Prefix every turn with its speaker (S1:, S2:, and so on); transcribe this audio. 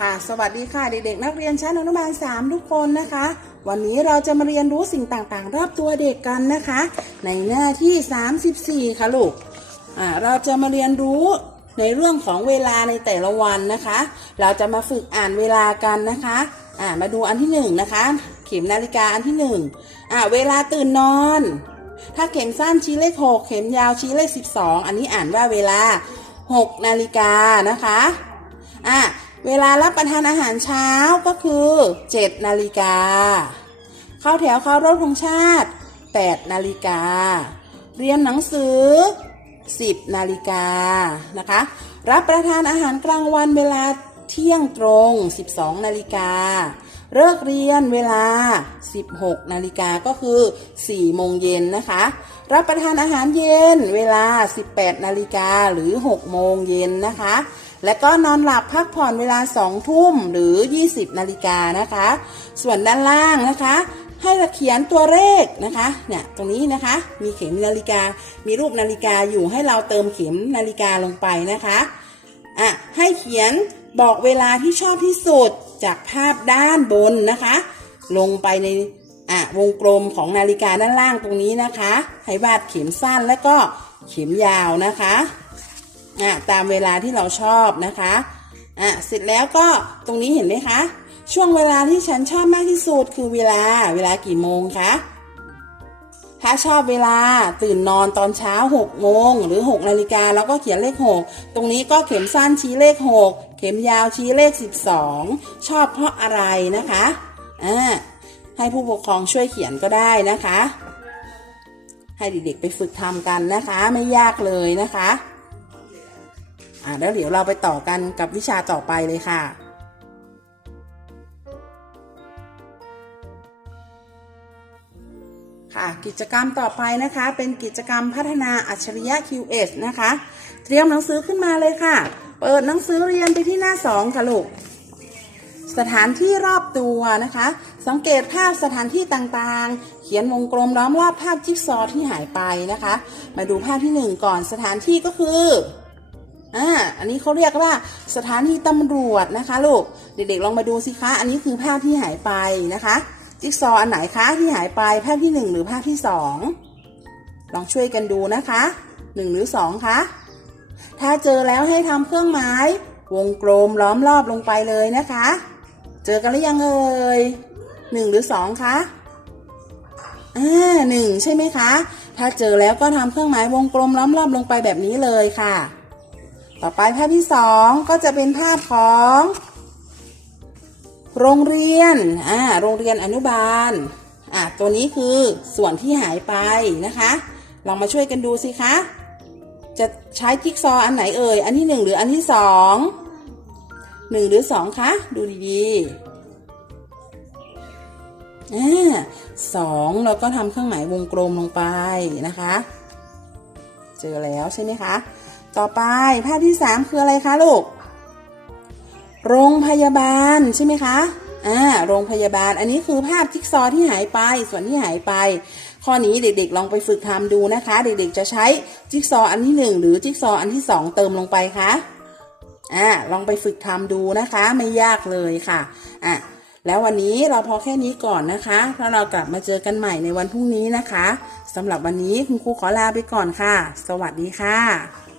S1: ค่ะ สวัสดีค่ะเด็กๆนักเรียนชั้นอนุบาล 3 ทุกคนนะคะ วันนี้เราจะมาเรียนรู้สิ่งต่างๆ รอบตัวเด็กกันนะคะ ในหน้าที่ 34 ค่ะลูกอ่าเราจะมาเรียนรู้ในเรื่องของเวลาในแต่ละวันนะคะ เราจะมาฝึกอ่านเวลากันนะคะอ่ามาดูอันที่หนึ่งนะคะ เข็มนาฬิกาอันที่หนึ่งอ่าเวลาตื่นนอน ถ้าเข็มสั้นชี้เลขหกเข็มยาวชี้เลขสิบสองอันนี้อ่านว่าเวลาหกนาฬิกานะคะอะ เวลารับประทานอาหารเช้าก็คือเจ็ดนาฬิกา เข้าแถวเข้ารถของชาติแปดนาฬิกา เรียนหนังสือสิบนาฬิกานะคะ รับประทานอาหารกลางวันเวลาเที่ยงตรง 12 นาฬิกาเลิกเรียนเวลา 16 นาฬิกาก็คือ 4 โมงเย็นนะคะ รับประทานอาหารเย็นเวลา 18 นาฬิกาหรือ 6 โมงเย็นนะคะ และก็นอนหลับพักผ่อนเวลา 2 ทุ่มหรือ 20 นาฬิกานะคะ ส่วนด้านล่างนะคะ ให้เราเขียนตัวเลขนะคะเนี่ยตรงนี้นะคะมีเข็มนาฬิกา มีรูปนาฬิกาอยู่ให้เราเติมเข็มนาฬิกาลงไปนะคะอะให้เขียนบอกเวลาที่ชอบที่สุดจากภาพด้านบนนะคะ ลงไปในอะวงกลมของนาฬิกาด้านล่างตรงนี้นะคะ ให้วาดเข็มสั้นและก็เข็มยาวนะคะ อะตามเวลาที่เราชอบนะคะอะเสร็จแล้วก็ตรงนี้เห็นไหมคะ ช่วงเวลาที่ฉันชอบมากที่สุดคือเวลาเวลากี่โมงคะถ้าชอบเวลาตื่นนอนตอนเช้า6โมงหรือ6นาฬิกาแล้วก็เขียนเลข 6 ตรงนี้ก็เข็มสั้นชี้เลข 6 เข็มยาวชี้เลข 12 ชอบเพราะอะไรนะคะอ่าให้ผู้ปกครองช่วยเขียนก็ได้นะคะ ให้เด็กๆไปฝึกทำกันนะคะ ไม่ยากเลยนะคะ อ่าแล้วเดี๋ยวเราไปต่อกันกับวิชาต่อไปเลยค่ะค่ะกิจกรรมต่อไปนะคะเป็นกิจกรรมพัฒนาอัจฉริยะ QS นะคะ เตรียมหนังสือขึ้นมาเลยค่ะ เปิดหนังสือเรียนไปที่หน้า 2 ค่ะลูก สถานที่รอบตัวนะคะ สังเกตภาพสถานที่ต่างๆ เขียนวงกลมล้อมรอบภาพจิ๊กซอว์ที่หายไปนะคะ มาดูภาพที่ 1 ก่อนสถานที่ก็คือ อ่า อันนี้เขาเรียกว่าสถานีตำรวจนะคะลูก เด็กๆลองมาดูสิคะ อันนี้คือภาพที่หายไปนะคะ จิ๊กซอว์อันไหนคะที่หายไป ภาพที่หนึ่งหรือภาพที่สอง ลองช่วยกันดูนะคะหนึ่งหรือสองคะ ถ้าเจอแล้วให้ทำเครื่องหมายวงกลมล้อมรอบลงไปเลยนะคะ เจอกันหรือยังเอ่ยหนึ่งหรือสองคะอ่าหนึ่งใช่ไหมคะ ถ้าเจอแล้วก็ทำเครื่องหมายวงกลมล้อมรอบลงไปแบบนี้เลยค่ะ ต่อไปภาพที่สองก็จะเป็นภาพของ โรงเรียน อ่า โรงเรียนอนุบาล อ่าตัวนี้คือส่วนที่หายไปนะคะ ลองมาช่วยกันดูสิคะ จะใช้จิ๊กซออันไหนเอ่ย อันที่หนึ่งหรืออันที่สองหนึ่งหรือสองคะ ดูดีๆ อ่าสองเราก็ทำเครื่องหมายวงกลมลงไปนะคะ เจอแล้วใช่ไหมคะ ต่อไปภาพที่สามคืออะไรคะลูก โรงพยาบาลใช่ไหมคะ อ่า โรงพยาบาล อันนี้คือภาพจิ๊กซอว์ที่หายไป ส่วนที่หายไป ข้อนี้เด็กๆ ลองไปฝึกทำดูนะคะ เด็กๆ จะใช้จิ๊กซอว์อันที่หนึ่งหรือจิ๊กซอว์อันที่สองเติมลงไปคะ อ่า ลองไปฝึกทำดูนะคะ ไม่ยากเลยค่ะ อะแล้ววันนี้เราพอแค่นี้ก่อนนะคะแล้วเรากลับมาเจอกันใหม่ในวันพรุ่งนี้นะคะสำหรับวันนี้คุณครูขอลาไปก่อนค่ะ สวัสดีค่ะ